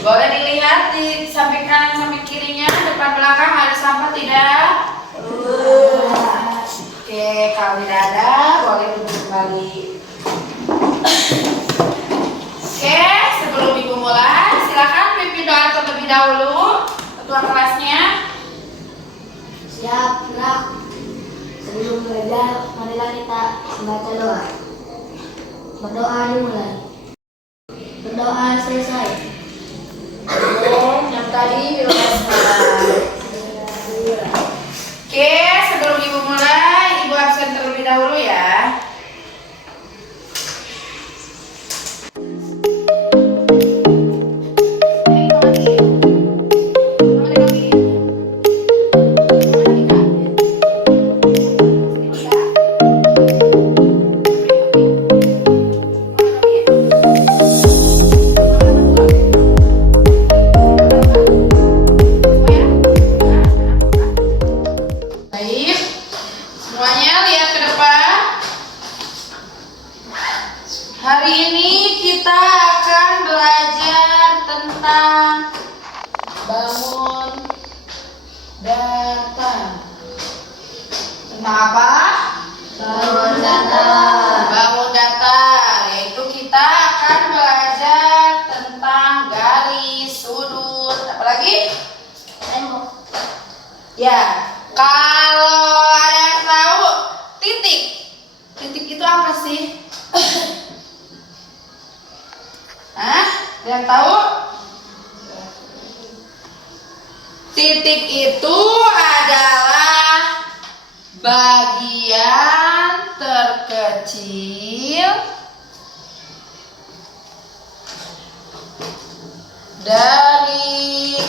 Boleh dilihat di samping kanan samping kirinya, depan belakang ada sampah tidak? Oke, kalau tidak ada boleh duduk kembali. Oke, sebelum ibu mulai, silakan pimpin doa terlebih dahulu ketua kelasnya. Siap, gerak. Sebelum belajar, marilah kita membaca doa. Berdoa dimulai. Berdoa selesai. Yang tadi Oke, sebelum ibu mulai, ibu absen terlebih dahulu ya. Baik, semuanya lihat ke depan. Hari ini kita akan belajar tentang bangun datar. Tentang apa? Bangun datar. Bangun datar, yaitu kita akan belajar tentang garis, sudut, apa lagi? Tembok. Ya, kalau ada yang tahu titik, titik itu apa sih? Hah? Ada yang tahu? Titik itu adalah bagian terkecil dari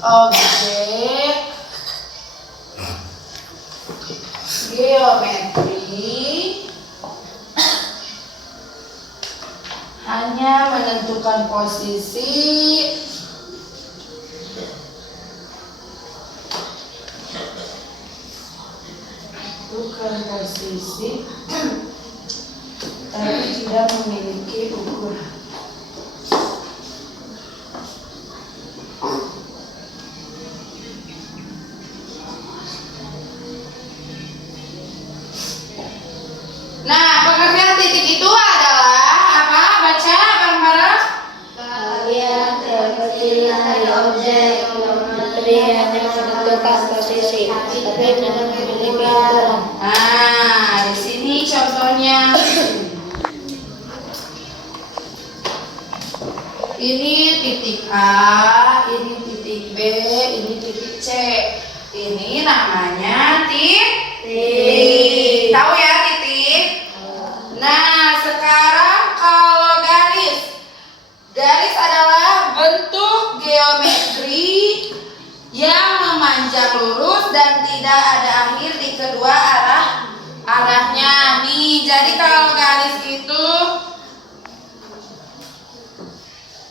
objek geometri, hanya menentukan posisi tapi tidak memiliki ukuran. Nah, pengertian titik itu adalah apa? Baca bareng-bareng. Bagian terkecil dari objek geometri yang menentukan posisi, tapi tidak memiliki ukuran. Nah, di sini contohnya. Ini titik A, ini titik B, ini titik C. Ini namanya titik. Tahu ya titik? Nah, sekarang kalau garis. Garis adalah bentuk geometri yang memanjang lurus dan tidak ada akhir di kedua arahnya. Nih, jadi kalau garis itu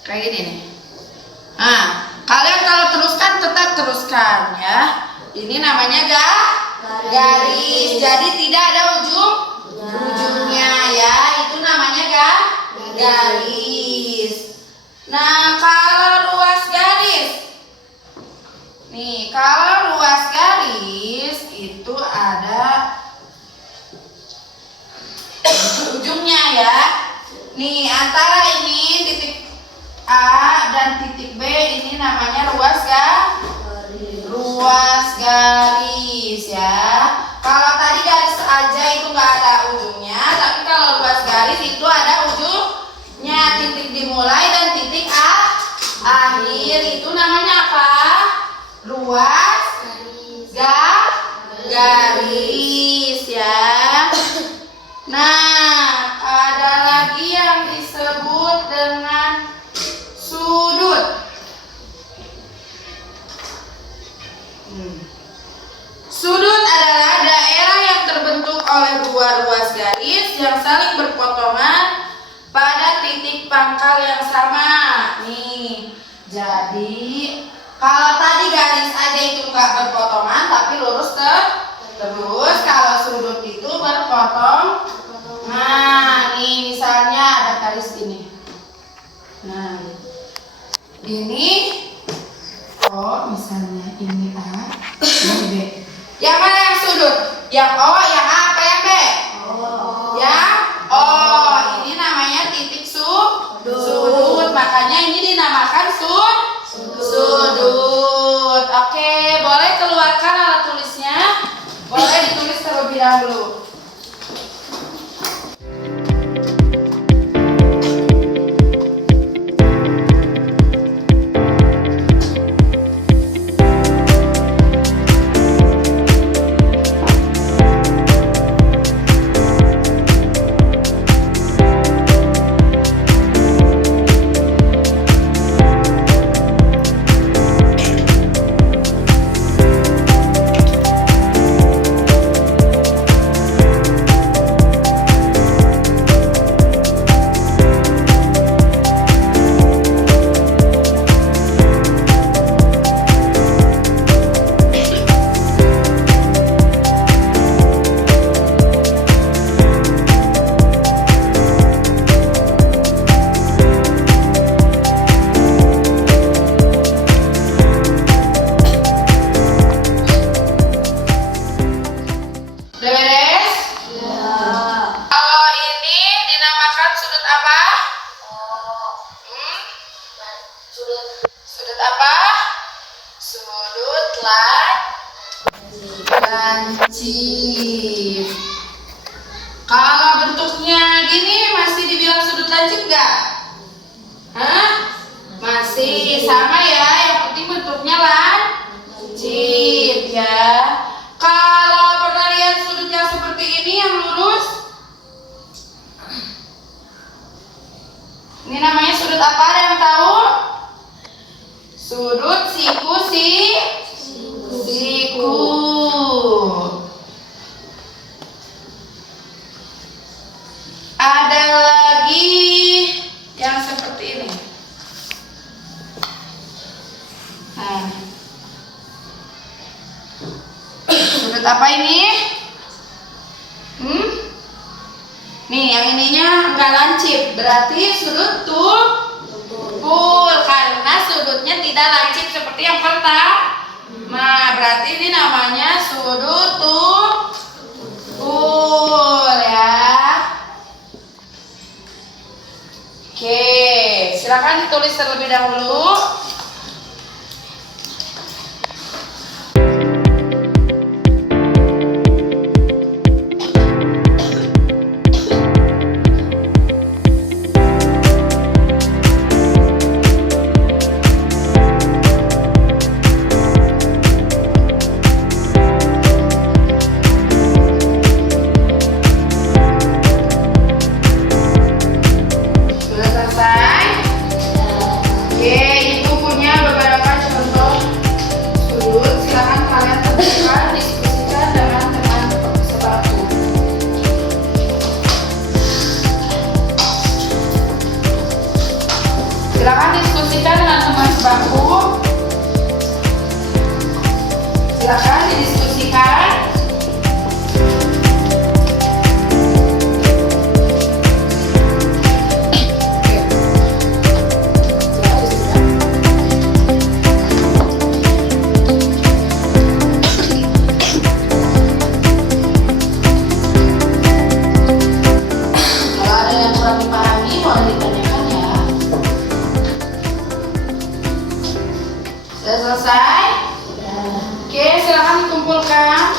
kayak gini nih. Nah, kalian kalau teruskan tetap teruskan ya. Ini namanya garis. Jadi tidak ada ujungnya ya. Itu namanya garis. Nah, kalau ruas garis. Nih, kalau ruas garis itu ada ujungnya ya. Nih, antara ini titik A dan titik B ini namanya ruas garis ya. Kalau tadi garis aja itu nggak ada ujungnya, tapi kalau ruas garis itu ada ujungnya, titik dimulai dan titik akhir. Itu namanya apa? Ruas garis ya. Nah, ada lagi yang disebut dengan sudut. Sudut adalah daerah yang terbentuk oleh dua ruas garis yang saling berpotongan pada titik pangkal yang sama. Nih, jadi kalau tadi garis aja itu nggak berpotongan tapi lurus terus. Kalau sudut itu berpotong. Nah, nih misalnya ada garis ini. Nah, Ini O, misalnya ini A, ini B. Yang mana yang sudut? Yang O, yang A, apa yang B? Yang O. Ini namanya titik sudut. Makanya ini dinamakan sudut. Oke, boleh keluarkan alat tulisnya. Boleh ditulis terlebih dahulu. Sudut apa? Sudut lancip. Kalau bentuknya gini masih dibilang sudut lancip nggak? Hah? Masih sama ya, yang penting bentuknya lancip ya. Kalau pernah lihat sudut yang seperti ini yang lurus, ini namanya sudut apa? Ada yang tahu? Sudut siku. Ada lagi yang seperti ini. Nah, sudut apa ini? Nih, yang ininya enggak lancip, berarti sudut tukul karena sudutnya tidak lancip seperti yang pertama. Nah, berarti ini namanya sudut tukul ya. Oke, silakan ditulis terlebih dahulu. Silakan diskusikan dengan teman sebaku. Silakan didiskusikan. Kalau ada yang kurang dipahami, boleh ditanyakan ya. Sudah selesai? Oke, silakan dikumpulkan.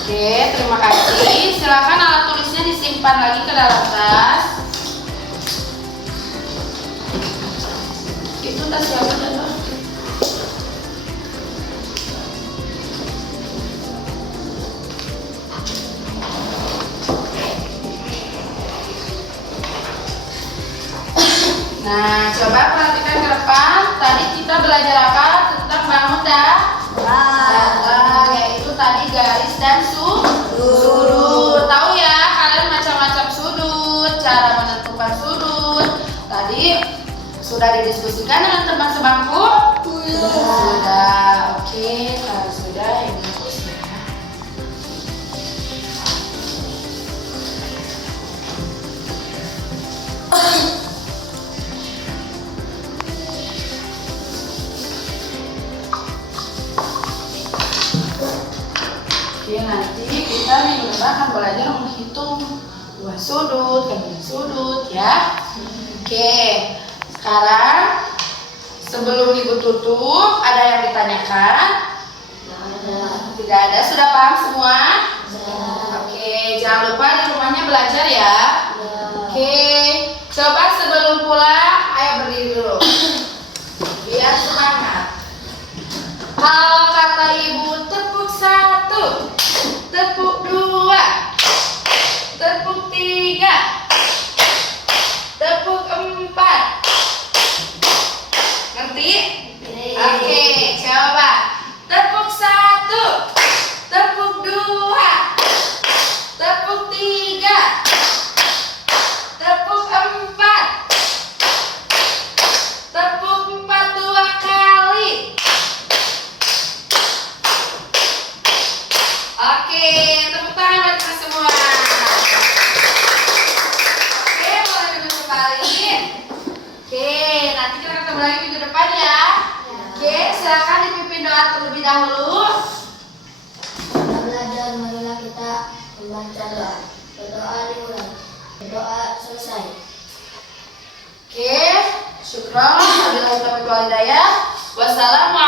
Oke, terima kasih. Silakan alat tulisnya disimpan lagi ke dalam tas. Itu tas siapa tadi? Nah, coba perhatikan ke depan. Tadi kita belajar apa tentang bangun datar, yaitu tadi garis dan sudut. Tahu ya, kalian macam-macam sudut, cara menentukan sudut. Tadi sudah didiskusikan dengan teman sebangku? nanti kita minggu depan akan belajar menghitung dua sudut, kandungan sudut ya. Oke, sekarang sebelum ibu tutup ada yang ditanyakan? Tidak ada, sudah paham semua? Oke, jangan lupa di rumahnya belajar ya. Oke, coba sebelum pulang ayo berdiri dulu biar semangat. Kalau kata ibu tepuk 1, tepuk 2, tepuk 3, tepuk 4. Ngerti? Oke, coba tepuk 1, tepuk 2, tepuk 3, tepuk 4, tepuk 4 2 kali. Oke, tepuk tangan buat kita semua. Oke, boleh duduk kembali. Oke, nanti kita ketemu lagi minggu depan ya. Oke, silakan dipimpin doa terlebih dahulu. Kita belajar, marilah kita membaca doa. Berdoa dimulai. Berdoa selesai. Oke, syukron. Wabillahi taufiq wal hidayah. Wassalamualaikum